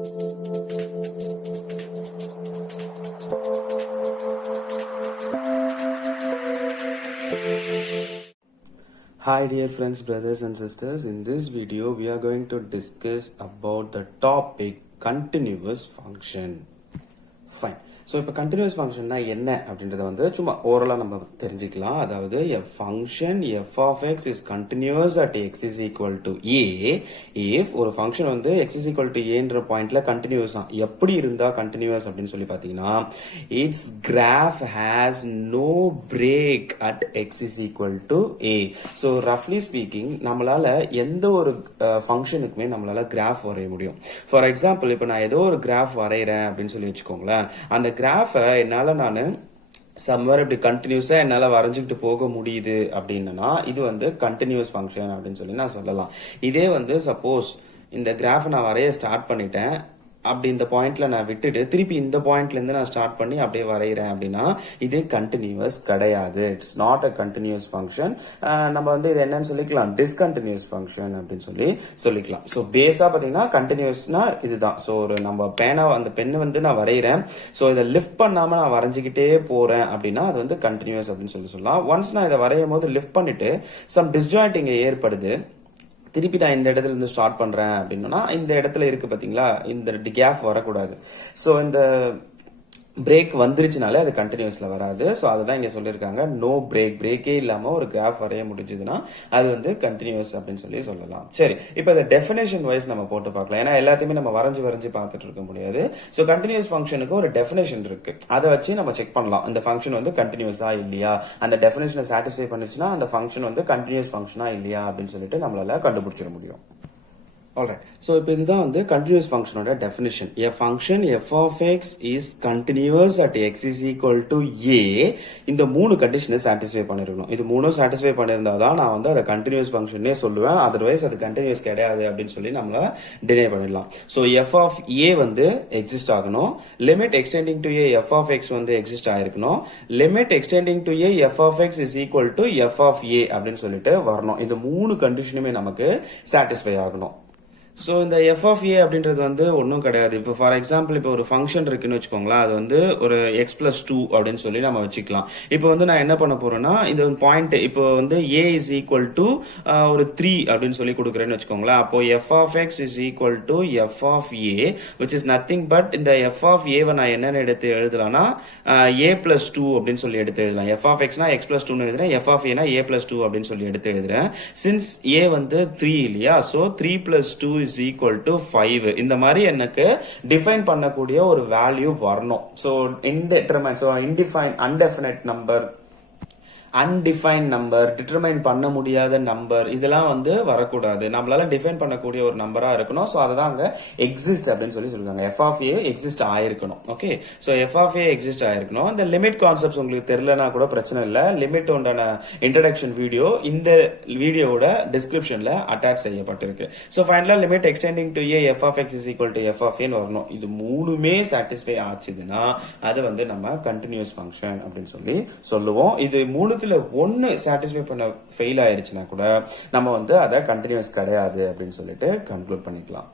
Hi dear friends, brothers and sisters. In this video we are going to discuss about the topic continuous function. Fine. So இப்போ continuous ஃபங்க்ஷன்னா என்ன அப்படின்றத வந்து சும்மா ஓரலாக நம்ம தெரிஞ்சுக்கலாம். அதாவது a function f of x is continuous at x is equal to a if ஒரு ஃபங்க்ஷன் வந்து x is equal to aன்ற பாயிண்ட்ல கண்டினியூஸ் தான். எப்படி இருந்தா கண்டினியூஸ் அப்படின்னு சொல்லி பார்த்தீங்கன்னா its graph has no break at x is equal to a. So ரஃப்லி ஸ்பீக்கிங் நம்மளால எந்த ஒரு ஃபங்க்ஷனுக்குமே நம்மளால கிராஃப் வரைய முடியும். ஃபார் எக்ஸாம்பிள் இப்போ நான் ஏதோ ஒரு கிராஃப் வரைகிறேன் அப்படின்னு சொல்லி வச்சுக்கோங்களேன். அந்த கிராஃபை என்னால் நான் சம்வேர் இப்படி கண்டினியூஸா என்னால் வரைஞ்சிக்கிட்டு போக முடியுது அப்படின்னா இது வந்து கண்டினியூஸ் ஃபங்க்ஷன் அப்படின்னு சொல்லி நான் சொல்லலாம். இதே வந்து சப்போஸ் இந்த கிராஃபை நான் வரைய ஸ்டார்ட் பண்ணிட்டேன், அப்படி இந்த பாயிண்ட்ல நான் விட்டுட்டு திருப்பி இந்த பாயிண்ட்ல இருந்து நான் ஸ்டார்ட் பண்ணி அப்படியே வரைகிறேன் அப்படின்னா இது கண்டினியூஸ் கிடையாது. It's not a continuous function. நம்ம வந்து இது என்னன்னு சொல்லிக்கலாம், டிஸ்கண்டினியூஸ் ஃபங்க்ஷன் அப்படின்னு சொல்லிக்கலாம். ஸோ பேஸா பார்த்தீங்கன்னா கண்டினியூஸ்னா இதுதான். ஸோ ஒரு நம்ம அந்த பெண்ணை வந்து நான் வரைகிறேன், ஸோ இதை லிஃப்ட் பண்ணாம நான் வரைஞ்சிக்கிட்டே போறேன் அப்படின்னா அது வந்து கண்டினியூஸ் அப்படின்னு சொல்லலாம். ஒன்ஸ் நான் இதை வரையும் போது லிஃப்ட் பண்ணிட்டு சம் டிஸ்ஜாயிண்டிங் ஏற்படுது, திருப்பி நான் இந்த இடத்துல இருந்து ஸ்டார்ட் பண்றேன் அப்படின்னா இந்த இடத்துல இருக்கு பாத்தீங்களா, இந்த கேப் வரக்கூடாது. ஸோ இந்த பிரேக் வந்துருச்சுனாலே அது கண்டினியூஸ்ல வராது. ஸோ அதுதான் இங்க சொல்லியிருக்காங்க, நோ பிரேக்கே இல்லாம ஒரு கிராஃப் வரைய முடிஞ்சதுன்னா அது வந்து கண்டினியூஸ் அப்படின்னு சொல்லலாம். சரி, இப்போ இந்த டெஃபினேஷன் வைஸ் நம்ம போட்டு பார்க்கலாம். ஏன்னா எல்லாத்தையுமே நம்ம வரைஞ்சு பார்த்துட்டு இருக்க முடியாது. ஸோ கண்டினியூஸ் ஃபங்க்ஷனுக்கு ஒரு டெஃபினேஷன் இருக்கு, அதை வச்சு நம்ம செக் பண்ணலாம் இந்த ஃபங்க்ஷன் வந்து கண்டினியூஸா இல்லையா, அந்த டெஃபினேஷனை சாட்டிஸ்ஃபை பண்ணிச்சுன்னா அந்த ஃபங்க்ஷன் வந்து கண்டினியூஸ் ஃபங்க்ஷனா இல்லையா அப்படின்னு சொல்லிட்டு நம்மளால கண்டுபிடிச்சிட முடியும். Alright. So இப்போ இதுதான் வந்து continuous functionோட definition. A function f of x is continuous at x is equal to a. இந்த மூணு கண்டிஷனை சாட்டிஸ்ஃபை பண்ணிருக்கணும். இது மூணும் சாட்டிஸ்ஃபை பண்ணிருந்தாதான் நான் வந்து அதை கண்டினியூஸ் ஃபங்க்ஷனே சொல்லுவேன். அதர்வைஸ் அது கண்டினியூஸ் கிடையாது அப்படின்னு சொல்லி நம்மள டினை பண்ணிடலாம். ஸோ f of a வந்து எக்ஸிஸ்ட் ஆகணும், limit extending to a f of x வந்து எக்ஸிஸ்ட் ஆயிருக்கணும், limit extending to a f of x is equal to f of a அப்படின்னு சொல்லிட்டு வரணும். இந்த மூணு கண்டிஷனுமே நமக்கு சாட்டிஸ்ஃபை ஆகணும். ஸோ இந்த எஃப் ஆஃப் ஏ அப்படின்றது வந்து ஒன்றும் கிடையாது. இப்போ ஃபார் எக்ஸாம்பிள் இப்போ ஒரு ஃபங்க்ஷன் இருக்குன்னு வச்சுக்கோங்களேன், அது வந்து ஒரு எக்ஸ் பிளஸ் 2 அப்படின்னு சொல்லி நம்ம வச்சுக்கலாம். இப்போ வந்து நான் என்ன பண்ண போறேன்னா இந்த பாயிண்ட் இப்போ வந்து ஏ இஸ் ஈக்குவல் டு ஒரு 3 அப்படின்னு சொல்லி கொடுக்குறேன்னு வச்சுக்கோங்களேன். அப்போ f of x is equal to f of a which is nothing but இந்த எஃப் ஆஃப் ஏவை நான் என்னென்னு எடுத்து எழுதலாம்னா ஏ பிளஸ் 2 அப்படின்னு சொல்லி எடுத்து எழுதலாம். எஃப் ஆஃப் எக்ஸ்னா எக்ஸ் பிளஸ் 2 எழுதுறேன், எஃப் ஆஃப் ஏனா ஏ பிளஸ் 2 அப்படின்னு சொல்லி எடுத்து எழுதுறேன். சின்ஸ் ஏ வந்து 3 இல்லையா, so 3 plus 2 is equal to 5. இந்த மாதிரி எனக்கு டிஃபைன் பண்ணக்கூடிய ஒரு வேல்யூ வரணும். So indeterminate, so undefined, indefinite number, undefined number, determine பண்ண முடியாத நம்பர், இதெல்லாம் வந்து வரக்கூடாது. நம்மளால டிஃபைன் பண்ணக்கூடிய ஒரு நம்பரா இருக்கணும். ஸோ அதுதான் அங்க எக்ஸிஸ்ட் அப்படின்னு சொல்லிருக்காங்க. எஃப் ஆஃப் ஏ எக்ஸிஸ்ட் ஆயிருக்கணும். Okay, so f of a exist ஆயிருக்கணும். இந்த லிமிட் கான்செப்ட்ஸ் உங்களுக்கு தெரியலனா கூட பிரச்சனை இல்லை. லிமிட் உண்டான இன்ட்ரடக்ஷன் வீடியோ இந்த வீடியோவோட டிஸ்கிரிப்ஷன்ல அட்டாச் செய்யப்பட்டிருக்கு. ஸோ ஃபைனலா limit extending to a f of x is equal to f of ஏன்னு வரணும். இது மூணுமே சாட்டிஸ்ஃபை ஆச்சுதுன்னா அது வந்து நம்ம கண்டினியூஸ் ஃபங்க்ஷன் அப்படின்னு சொல்லி சொல்லுவோம். இது மூணு ஒன்னு சாட்டிஸ்ஃபை பண்ண ஃபெயில் ஆயிருச்சுன்னா கூட நம்ம வந்து அதை கண்டினியூஸ் கிடையாது அப்படின்னு சொல்லிட்டு கன்க்ளூட் பண்ணிக்கலாம்.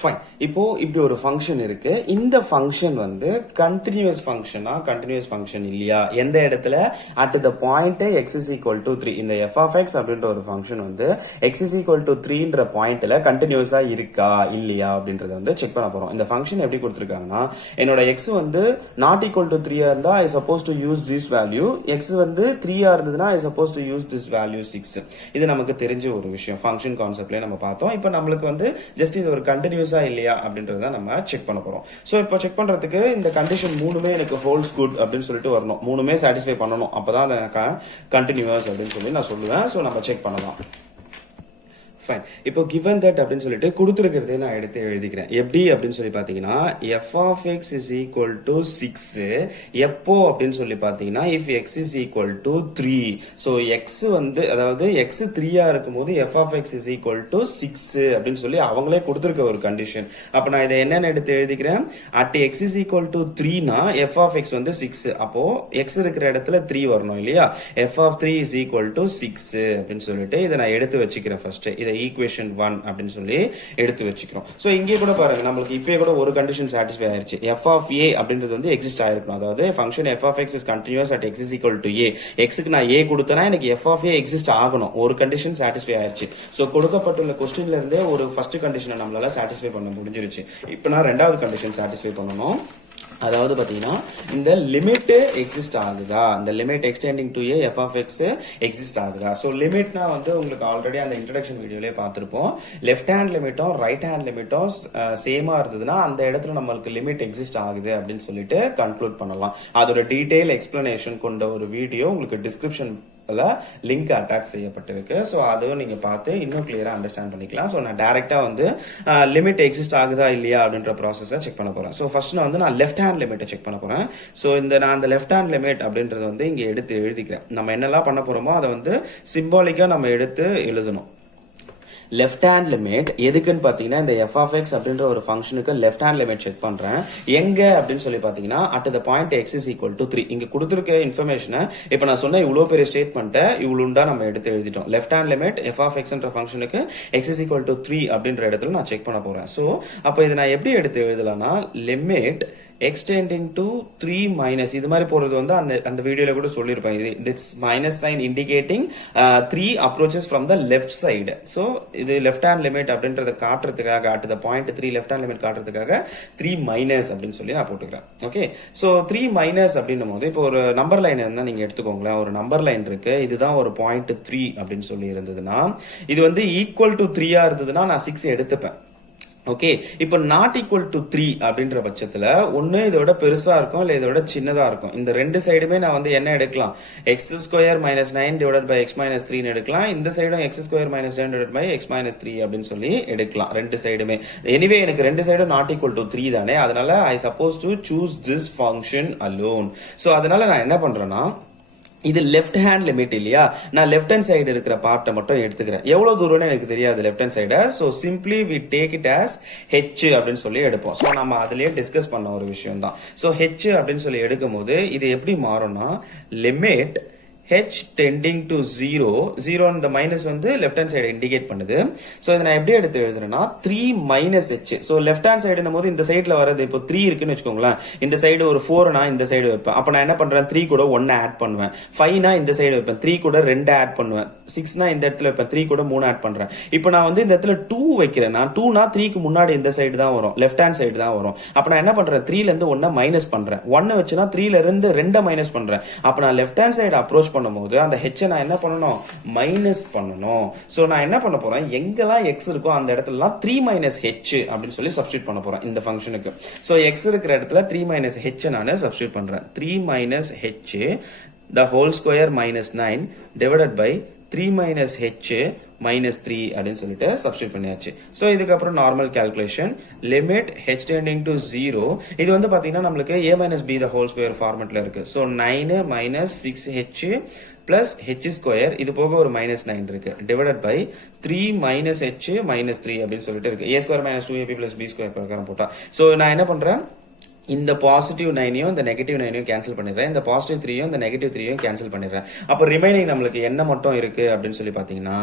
ஃபைன். இப்போ இப்படி ஒரு ஃபங்க்ஷன் இருக்கு. இந்த ஃபங்க்ஷன் வந்து கண்டினியூஸ் ஃபங்க்ஷனா கண்டினியூஸ் ஃபங்க்ஷன் இல்லையா, எந்த இடத்துல at the point x is equal to 3, இந்த எஃப் ஆஃப் எக்ஸ் அப்படின்ற ஒரு ஃபங்க்ஷன் வந்து எக்ஸ் இஸ் ஈக்குவல் டு 3ன்ற பாயிண்ட்ல கண்டினியூஸா இருக்கா இல்லையா அப்படின்றத வந்து செக் பண்ண போறோம். இந்த ஃபங்க்ஷன் எப்படி கொடுத்துருக்காங்கன்னா என்னோட எக்ஸ் வந்து நாட் ஈக்குவல் டு 3 இருந்தா I suppose to use this value, X வந்து 3 இருந்ததுன்னா I suppose to use this value 6. இது நமக்கு தெரிஞ்ச ஒரு விஷயம், ஃபங்க்ஷன் கான்செப்ட்லயே நம்ம பார்த்தோம். இப்போ நம்மளுக்கு வந்து ஜஸ்ட் இது ஒரு கண்டினியூஸா இல்லையா அப்படின்றத நம்ம செக் பண்ண போறோம். சோ இப்போ செக் பண்றதுக்கு இந்த கண்டிஷன் மூணுமே எனக்கு ஹோல்ட்ஸ் குட் அப்படின்னு சொல்லிட்டு வரணும், மூணுமே சாட்டிஸ்ஃபை பண்ணணும். அப்பதான் எனக்கு கண்டினியூஸ் அப்படின்னு சொல்லி நான் சொல்லுவேன். சோ நம்ம செக் பண்ணலாம். ஃபைன். இப்போ கிவன் தட் அப்படின்னு சொல்லிட்டு கொடுத்துருக்கிறதே நான் எடுத்து எழுதிக்கிறேன். எப்படி அப்படின்னு சொல்லி பார்த்தீங்கன்னா f of x is equal to 6 எப்போ அப்படின்னு சொல்லி பார்த்தீங்கன்னா if x is equal to 3. So x வந்து அதாவது எக்ஸ் 3 இருக்கும் போது f of x is equal to 6 அப்படின்னு சொல்லி அவங்களே கொடுத்துருக்க ஒரு கண்டிஷன். அப்போ நான் இதை என்னன்னு எடுத்து எழுதிக்கிறேன், at x is equal to 3னா எஃப் ஆஃப் எக்ஸ் வந்து 6, அப்போ எக்ஸ் இருக்கிற இடத்துல 3 வரணும் இல்லையா, f of 3 is equal to 6 அப்படின்னு சொல்லிட்டு இதை நான் எடுத்து வச்சுக்கிறேன். ஃபர்ஸ்ட் இதை ஈக்குவேஷன் 1 அப்படின்னு சொல்லி எடுத்து வச்சுக்கிறோம். ஸோ இங்கே கூட பாருங்க நம்மளுக்கு இப்போ கூட ஒரு கண்டிஷன் சாட்டிஸ்ஃபை ஆயிருச்சு. f of a அப்படின்றது வந்து எக்ஸிஸ்ட் ஆயிருக்கும். அதாவது function f of x is continuous at x is equal to a. xக்கு நான் a கொடுத்தனா எனக்கு f of a எக்ஸிஸ்ட் ஆகணும். ஒரு கண்டிஷன் சாட்டிஸ்ஃபை ஆயிருச்சு. ஸோ கொடுக்கப்பட்டுள்ள கொஸ்டின்ல இருந்தே ஒரு ஃபர்ஸ்ட் கண்டிஷனை நம்மளால சாட்டிஸ்ஃபை பண்ண முடிஞ்சிருச்சு. இப்போ நான் ரெண்டாவது கண்டிஷன் சாட்டிஸ்ஃபை பண்ணணும். அதாவது பாத்தீங்கன்னா இந்த லிமிட் எக்ஸிஸ்ட் ஆகுதா, இந்த limit extending to a f of x exist ஆகுதா. ஸோ லிமிட்னா வந்து உங்களுக்கு ஆல்ரெடி அந்த இன்ட்ரடக்ஷன் வீடியோலயே பார்த்திருப்போம். லெஃப்ட் ஹேண்ட் லிமிட்டும் ரைட் ஹேண்ட் லிமிட்டும் சேமா இருந்ததுன்னா அந்த இடத்துல நம்மளுக்கு லிமிட் எக்ஸிஸ்ட் ஆகுது அப்படின்னு சொல்லிட்டு கன்க்ளூட் பண்ணலாம். அதோட டீடைல் எக்ஸ்பிளனேஷன் கொண்ட ஒரு வீடியோ உங்களுக்கு டிஸ்கிரிப்ஷன் லிங்க் அட்டாச் செய்யப்பட்டிருக்கு. ஸோ அதுவும் நீங்க பார்த்து இன்னும் கிளியரா அண்டர்ஸ்டாண்ட் பண்ணிக்கலாம். ஸோ நான் டைரக்டா வந்து லிமிட் எக்ஸிஸ்ட் ஆகுதா இல்லையா அப்படின்ற ப்ராசஸை செக் பண்ண போறேன். ஸோ ஃபர்ஸ்ட் நான் லெஃப்ட் ஹேண்ட் லிமிட்டை செக் பண்ண போறேன். ஸோ நான் அந்த லெஃப்ட் ஹேண்ட் லிமிட் அப்படின்றத வந்து இங்க எடுத்து எழுதிக்கிறேன். நம்ம என்னெல்லாம் பண்ண போறோமோ அதை வந்து சிம்பாலிக்கா நம்ம எடுத்து எழுதணும். லெஃப்ட் ஹேண்ட் லிமிட் எதுக்குன்னு பாத்தீங்கன்னா இந்த f of x அப்படின்ற ஒரு ஃபங்க்ஷனுக்கு லெஃப்ட் ஹேண்ட் லிமிட் செக் பண்றேன். எங்க அப்படின்னு சொல்லி பாத்தீங்கன்னா at the point x is equal to 3. இங்க கொடுத்திருக்க இன்ஃபர்மேஷனை இப்ப நான் சொன்ன இவ்வளவு பெரிய ஸ்டேட்மெண்ட்டை இவ்வளவுண்டா நம்ம எடுத்து எழுதிட்டோம். Left hand limit f of x என்ற ஃபங்க்ஷனுக்கு x is equal to 3 அப்படின்ற இடத்துல நான் செக் பண்ண போறேன். சோ அப்ப இதை நான் எப்படி எடுத்து எழுதலாம்னா லிமிட் extending to 3 minus இது மாதிரி போறது வந்து அந்த வீடியோல கூட சொல்லிருப்பேன். this minus sign indicating 3 approaches from the left side. so இது left hand limit அப்படின்றத காட்டுறதுக்காக at the point 3 left hand limit காட்டுறதுக்காக 3 minus அப்படின்னு சொல்லி நான் போட்டுக்கிறேன். ஓகே, so 3 minus அப்படின்னும் போது இப்போ ஒரு நம்பர் லைன் இருந்தா நீங்க எடுத்துக்கோங்களேன். ஒரு நம்பர் லைன் இருக்கு, இதுதான் ஒரு பாயிண்ட் 3 அப்படின்னு சொல்லி இருந்ததுன்னா இது வந்து ஈக்குவல் டு 3 இருந்ததுன்னா நான் 6 எடுத்துப்பேன். ஓகே, இப்போ நாட் ஈக்குவல் டு 3 அப்படின்ற பட்சத்துல ஒன்னு இதோட பெருசா இருக்கும் இல்ல இதோட சின்னதா இருக்கும். இந்த ரெண்டு சைடுமே நான் வந்து என்ன எடுக்கலாம், x square minus 9 divided by x minus 3 எடுக்கலாம். இந்த சைடும் x square minus 9 divided by x minus 3 அப்படின்னு சொல்லி எடுக்கலாம். ரெண்டு சைடுமே எனிவே எனக்கு ரெண்டு சைடும் நாட் ஈக்குவல் டு 3 தானே, அதனால I suppose to choose this function alone. So அதனால நான் என்ன பண்றேன்னா இது லெஃப்ட் ஹேண்ட் லிமிட் இல்லையா, நான் லெஃப்ட் ஹேண்ட் சைடு இருக்கிற பார்ட்டை மட்டும் எடுத்துக்கிறேன். எவ்வளவு தூரம்னு எனக்கு தெரியாது left hand side. So simply we take it as h அப்படின்னு சொல்லி எடுப்போம். சோ நம்ம அதுலயே டிஸ்கஸ் பண்ண ஒரு விஷயம் தான். சோ h அப்படின்னு சொல்லி எடுக்கும் போது இது எப்படி மாறும்னா லிமிட் h tending to 0 இந்த மைனஸ் வந்து லெஃப்ட் ஹேண்ட் சைடு இண்டிகேட் பண்ணுது. சோ இதை நான் எப்படி எடுத்து எழுதுறேன்னா 3 minus h. So left hand சைடுனும் போது இந்த சைடுல வரது இப்போ 3 இருக்குன்னு வச்சுக்கோங்களேன். இந்த சைடு ஒரு 4 நான் இந்த சைடு வைப்பேன். அப்ப நான் என்ன பண்றேன், 3 கூட 1 ஆட் பண்ணுவேன். 5 நான் இந்த சைடு வைப்பேன், 3 கூட 2 ஆட் பண்ணுவேன். 6 நான் இந்த இடத்துல வைப்பேன், 3 கூட 3 ஆட் பண்றேன். இப்போ நான் வந்து இந்த இடத்துல 2 வைக்கிறேன். நான் 2 னா 3 க்கு முன்னாடி இந்த சைடு தான் வரும், லெஃப்ட் ஹேண்ட் சைடு தான் வரும். அப்ப நான் என்ன பண்றேன், 3 ல இருந்து 1 மைனஸ் பண்றேன். 1 வச்சுனா 3 ல இருந்து 2 மைனஸ் பண்றேன். அப்ப நான் லெஃப்ட் ஹேண்ட் சைடு அப்ரோச் பண்ணும்போது அந்த h நான் என்ன பண்ணணும், மைனஸ் பண்ணணும். சோ நான் என்ன பண்ண போறேன், எங்கெல்லாம் x இருக்கோ அந்த இடத்துலலாம் 3 மைனஸ் h அப்படின்னு சொல்லி சப்ஸ்டிட்யூட் பண்ண போறேன் இந்த ஃபங்க்ஷனுக்கு. சோ x இருக்கிற இடத்துல 3 மைனஸ் h நான் சப்ஸ்டிட்யூட் பண்றேன். 3 minus h the whole square minus 9 divided by 3 minus h minus 3 அப்படின்னு சொல்லிட்டு சப்ஸ்டிட்யூட் பண்ணியாச்சு. சோ இதுக்கு அப்புறம் normal calculation limit h tending to 0. இது வந்து பாத்தீங்கன்னா நம்மளுக்கு a minus b the whole square ஃபார்மட்ல இருக்கு. So 9 minus 6h plus h square இது போக ஒரு minus 9 இருக்கு divided by 3 minus h minus 3 அப்படின்னு சொல்லிட்டு இருக்கு. a square minus 2ab plus b square பிரகாரம் போட்டா. சோ நான் என்ன பண்றேன், இந்த பாசிட்டிவ் 9யும் இந்த நெகட்டிவ் 9யும் கேன்சல் பண்ணிடுறேன். இந்த பாசிட்டிவ் 3யும் இந்த நெகட்டிவ் 3யும் கேன்சல் பண்ணிடுறேன். அப்போ ரிமைனிங் நம்மளுக்கு என்ன மட்டும் இருக்கு அப்படின்னு சொல்லி பாத்தீங்கன்னா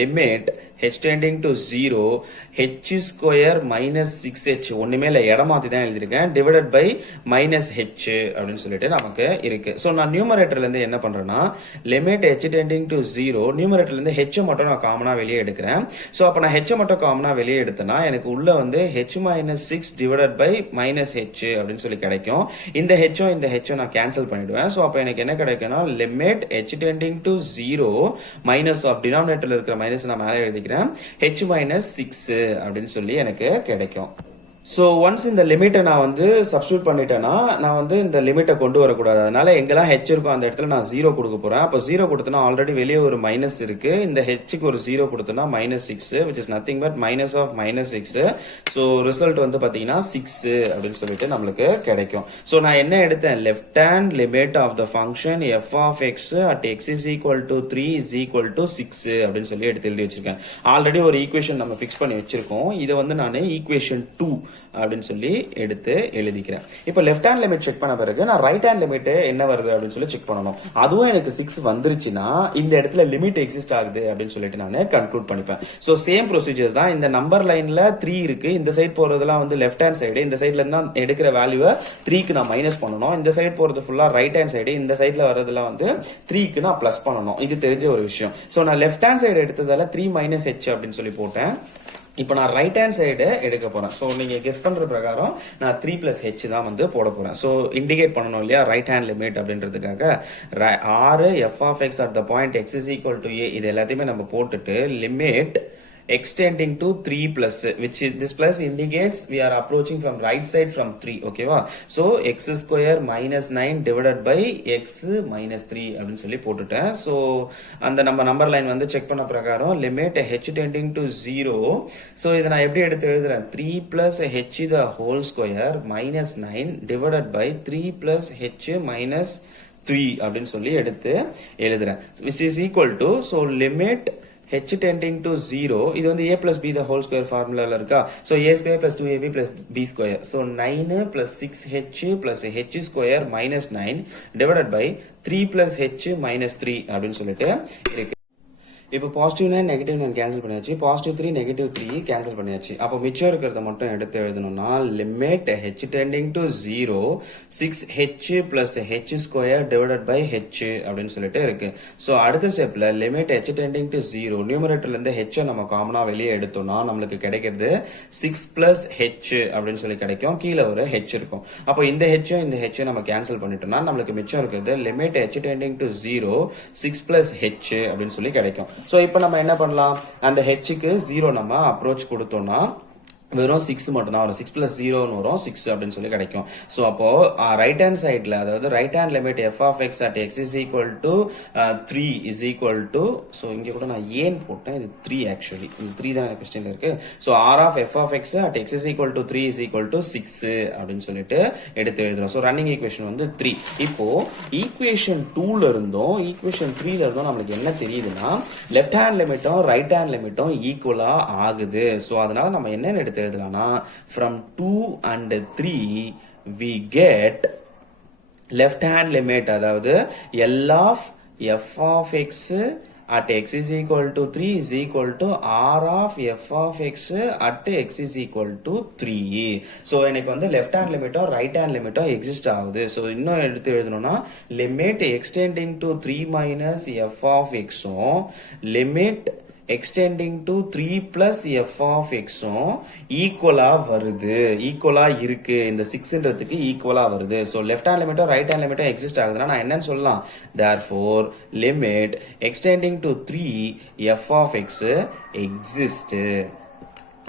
limit h tending to 0 h square minus 6h ஒண்ணுமே இல்ல, இடம் மாத்தி தான் எழுதிருக்கேன், டிவைடட் பை மைனஸ் h அப்படின்னு சொல்லிட்டு நமக்கு இருக்கு. சோ நான் நியூமரேட்டர்ல இருந்து என்ன பண்றேன்னா லிமிட் h tending to 0 நியூமரேட்டர்ல இருந்து h மட்டும் நான் காமனா வெளியே எடுக்கிறேன். சோ அப்ப நான் h மட்டும் காமனா வெளியே எடுத்தேன்னா எனக்கு உள்ள வந்து h minus 6 divided by minus h அப்படின்னு சொல்லி கிடைக்கும். இந்த h இந்த h நான் கேன்சல் பண்ணிடுவேன். சோ அப்ப எனக்கு என்ன கிடைக்கும்னா limit h tending to 0 minus of டினாமினேட்டர்ல இருக்கிற மைனஸ் நான் மேலே எழுதிக்கிறேன் h minus 6 அப்படின்னு சொல்லி எனக்கு கிடைக்கும். சோ ஒன்ஸ் இந்த லிமிட்டை நான் வந்து சப்ஸ்டிட்யூட் பண்ணிட்டேன்னா நான் வந்து இந்த லிமிட்டை கொண்டு வரக்கூடாது. அதனால எங்கெல்லாம் h இருக்கும் அந்த இடத்துல நான் 0 கொடுக்க போறேன். அப்போ 0 கொடுத்தனா ஆல்ரெடி வெளியே ஒரு மைனஸ் இருக்கு, இந்த ஹெச்சுக்கு ஒரு 0 கொடுத்தனா minus 6 which is nothing but minus of minus 6. So result வந்து பாத்தீங்கன்னா 6 அப்படின்னு சொல்லிட்டு நம்மளுக்கு கிடைக்கும். சோ நான் என்ன எடுத்தேன், left hand limit of the function f of x at x is equal to 3 is equal to 6 அப்படின்னு சொல்லி எடுத்து எழுதி வச்சிருக்கேன். ஆல்ரெடி ஒரு ஈக்குவேஷன் நம்ம ஃபிக்ஸ் பண்ணி வச்சிருக்கோம். இதை வந்து நான் ஈக்குவேஷன் 2 அப்படின்னு சொல்லி எடுத்து எழுதிக்கிறேன். இப்போ லெஃப்ட் ஹேண்ட் லிமிட் செக் பண்ண பிறகு நான் ரைட் ஹேண்ட் லிமிட் என்ன வருது அப்படின்னு சொல்லி செக் பண்ணணும். அதுவும் எனக்கு 6 வந்துருச்சுன்னா இந்த இடத்துல லிமிட் எக்ஸிஸ்ட் ஆகுது அப்படின்னு சொல்லிட்டு நான் கன்க்ளூட் பண்ணிப்பேன். ஸோ சேம் ப்ரொசீஜர் தான். இந்த நம்பர் லைன்ல 3 இருக்கு. இந்த சைடு போறதெல்லாம் வந்து லெஃப்ட் ஹேண்ட் சைடு. இந்த சைட்ல இருந்து எடுக்கிற வேல்யூவை 3க்கு நான் மைனஸ் பண்ணணும். இந்த சைடு போறது ஃபுல்லா ரைட் ஹேண்ட் சைடு. இந்த சைட்ல வரதுல வந்து 3க்கு நான் பிளஸ் பண்ணணும். இது தெரிஞ்ச ஒரு விஷயம். ஸோ நான் லெஃப்ட் ஹேண்ட் சைடு எடுத்ததால 3 மைனஸ் h அப்படின்னு சொல்லி போட்டேன். இப்போ நான் ரைட் ஹேண்ட் சைடு எடுக்க போறேன். ஸோ நீங்க கெஸ் பண்ற பிரகாரம் நான் 3 பிளஸ் ஹெச் தான் வந்து போட போறேன். ஸோ இண்டிகேட் பண்ணணும் இல்லையா ரைட் ஹேண்ட் லிமிட் அப்படின்றதுக்காக 6 f of x at the point x is equal to a இது எல்லாத்தையுமே நம்ம போட்டுட்டு limit extending to 3 plus which is this plus indicates we are approaching from right side from 3 okay va so x square minus 9 divided by x minus 3 அப்படினு சொல்லி போட்டுட்டேன். so அந்த நம்ம number line வந்து செக் பண்ண பிரகாரம் limit h tending to 0 so இத நான் எப்படி எடுத்து எழுதுறேன் 3 plus h the whole square minus 9 divided by 3 plus h minus 3 அப்படினு சொல்லி எடுத்து எழுதுறேன் which is equal to so limit h tending to 0 இது வந்து a plus b the whole square formula இருக்கா so a square plus 2ab plus b square so 9 plus 6h plus h square minus 9 divided by 3 plus h minus 3 அப்படின்னு சொல்லிட்டு இருக்கு. இப்போ positive 9 negative 9 cancel பண்ணியாச்சு. Positive 3 negative 3 cancel பண்ணியாச்சு. அப்போ மிச்சம் இருக்கிறத மட்டும் எடுத்து எழுதணும்னா limit h tending to 0 6h plus h square divided by h அப்படின்னு சொல்லிட்டு இருக்கு. ஸோ அடுத்த ஸ்டெப்ல லிமிட் h டெண்டிங் டு 0 நியூமரேட்டர்ல இருந்து h நம்ம காமனா வெளியே எடுத்தோம்னா நம்மளுக்கு கிடைக்கிறது 6 plus h அப்படின்னு சொல்லி கிடைக்கும். கீழே ஒரு h இருக்கும். அப்போ இந்த h இந்த h நம்ம கேன்சல் பண்ணிட்டோம்னா நம்மளுக்கு மிச்சம் இருக்கிறது limit h tending to 0 6 plus h அப்படின்னு சொல்லி கிடைக்கும். சோ இப்போ நம்ம என்ன பண்ணலாம் அந்த h க்கு 0 நம்ம அப்ரோச் கொடுத்தோம்னா வெறும் 6 மட்டும் தான் வரும் 6 plus 0 வரும் 6 அப்படின்னு சொல்லி கிடைக்கும். சோ அப்போ ரைட் ஹேண்ட் சைடுல அதாவது right hand limit f of x at x is equal to 3 is equal to so இங்க கூட நான் ஏன் போட்டேன் இது 3 ஆக்சுவலி இந்த 3 தான் क्वेश्चनல இருக்கு. So r of f of x at x is equal to 3 is equal to 6 அப்படின்னு சொல்லிட்டு எடுத்து எழுதுறோம். சோ ரன்னிங் ஈக்குவேஷன் வந்து 3. இப்போ ஈக்குவேஷன் 2 ல இருந்தும் ஈக்குவேஷன் 3 ல இருந்தும் நமக்கு என்ன தெரியுதுன்னா லெஃப்ட் ஹேண்ட் லிமிட்டும் ரைட் ஹேண்ட் லிமிட்டும் ஈக்குவலா ஆகுது. சோ அதனால நம்ம என்ன எடுத்து எழுதலாம்னா from 2 and 3 we get left hand limit அதாவது L of f of x at x is equal to 3 is equal to r of f of x at x is equal to 3. so எனக்கு வந்து left hand limit or right hand limit exist ஆகுது. so இன்னும் எடுத்து எழுதணும்னா limit extending to 3 minus f of x limit extending to 3 plus f of x ஈக்குவலா வருது ஈக்குவலா இருக்கு இந்த 6ன்றதுக்கு ஈக்குவலா வருது. so left hand limit right hand limit exist ஆகுதுன்னா நான் என்னன்னு சொல்லலாம் therefore limit extending to 3 f of x exist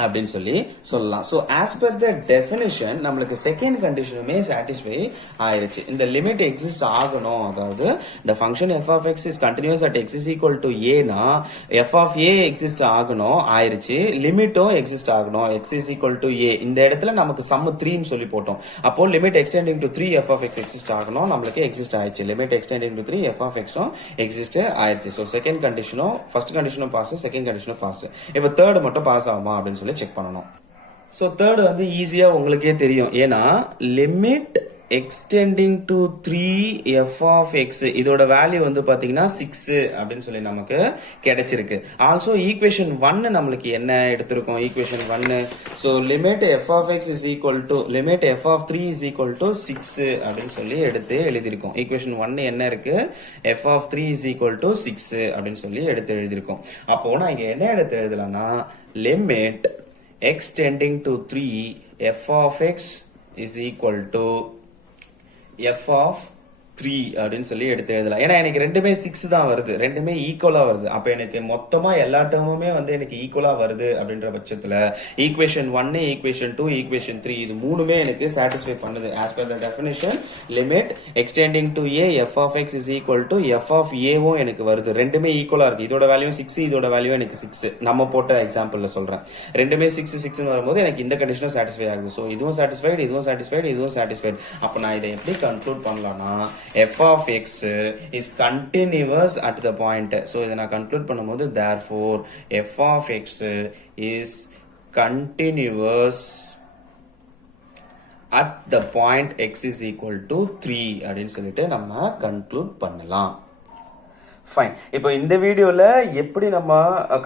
அப்படின்னு சொல்லி சொல்லலாம். so as per the definition நம்மளுக்கு செகண்ட் கண்டிஷனுமே satisfy ஆயிருச்சு. இந்த லிமிட் எக்ஸிஸ்ட் ஆகணும் அதாவது the function f of x is continuous at x is equal to a னா f of a எக்ஸிஸ்ட் ஆகணும் ஆயிருச்சு. லிமிட்டும் எக்ஸிஸ்ட் ஆகணும் x is equal to a இந்த இடத்துல நமக்கு sum 3 னு சொல்லி போட்டோம். அப்போ limit extending to 3 f of x exist ஆகணும் நம்மளுக்கு எக்ஸிஸ்ட் ஆயிருச்சு. Limit extending to 3 f of x exist ஆயிருச்சு. so செகண்ட் கண்டிஷனும் ஃபர்ஸ்ட் கண்டிஷனும் பாஸ் செகண்ட் கண்டிஷனும் பாஸ். இப்போ தேர்ட் மட்டும் பாஸ் ஆகுமா அப்படின்னு சொல்லி செக் பண்ணணும். சோ தேர்ட் வந்து ஈஸியா உங்களுக்கே தெரியும் ஏன்னா limit extending to 3 f of x இதோட வேல்யூ வந்து பாத்தீங்கன்னா 6 அப்படின்னு சொல்லி நமக்கு கிடைச்சிருக்கு. ஆல்சோ ஈக்குவேஷன் 1 நம்மளுக்கு என்ன எடுத்திருக்கோம் equation 1 so limit f of x is equal to limit f of 3 is equal to 6 அப்படின்னு சொல்லி எடுத்து எழுதியிருக்கோம். ஈக்குவேஷன் 1 என்ன இருக்கு f of 3 is equal to 6 அப்படின்னு சொல்லி எடுத்து எழுதியிருக்கோம். அப்போ நான் இங்க என்ன எடுத்து எழுதலாம்னா limit x tending to 3 f of x is equal to f of 3 அப்படின்னு சொல்லி எடுத்து எழுதலாம். ஏன்னா எனக்கு ரெண்டுமே 6 தான் வருது ரெண்டுமே ஈக்குவலா வருது. அப்ப எனக்கு மொத்தமா எல்லா டேர்முமே வந்து எனக்கு ஈக்குவலா வருது அப்படின்ற பட்சத்துல ஈக்குவேஷன் 1 ஈக்குவேஷன் 2 ஈக்குவேஷன் 3 இது மூணுமே எனக்கு சாட்டிஸ்ஃபை பண்ணுது. as per the definition limit extending to a f of x is equal to f of a வும் எனக்கு வருது. ரெண்டுமே ஈக்குவலா இருக்கு. இதோட வேல்யூ 6 இதோட வேல்யூ எனக்கு 6 நம்ம போட்ட எக்ஸாம்பிள்ல சொல்றேன். ரெண்டுமே 6 6 னு வரும்போது எனக்கு இந்த கண்டிஷனும் சாட்டிஸ்ஃபை ஆகுது. சோ இதுவும் சாட்டிஸ்ஃபைட் இதுவும் சாட்டிஸ்ஃபைட் இதுவும் சாட்டிஸ்ஃபைட். அப்ப நான் இதை எப்படி கன்க்ளூட் பண்ணலாம்னா f of x is continuous at the point. so இதை நான் கன்க்ளூட் பண்ணும்போது therefore f of x is continuous at the point x is equal to 3 அப்படின்னு சொல்லிட்டு நம்ம கன்க்ளூட் பண்ணலாம். ஃபைன். இப்போ இந்த வீடியோல எப்படி நம்ம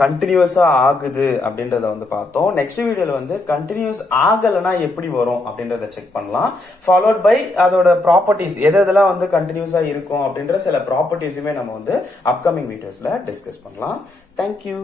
கண்டினியூஸா ஆகுது அப்படின்றத வந்து பார்த்தோம். நெக்ஸ்ட் வீடியோல வந்து கண்டினியூஸ் ஆகலைன்னா எப்படி வரும் அப்படின்றத செக் பண்ணலாம். ஃபாலோட் பை அதோட ப்ராப்பர்ட்டிஸ் எதெல்லாம் வந்து கண்டினியூஸா இருக்கும் அப்படின்ற சில ப்ராப்பர்ட்டிஸுமே நம்ம வந்து அப்கமிங் வீடியோஸ்ல டிஸ்கஸ் பண்ணலாம். தேங்க்யூ.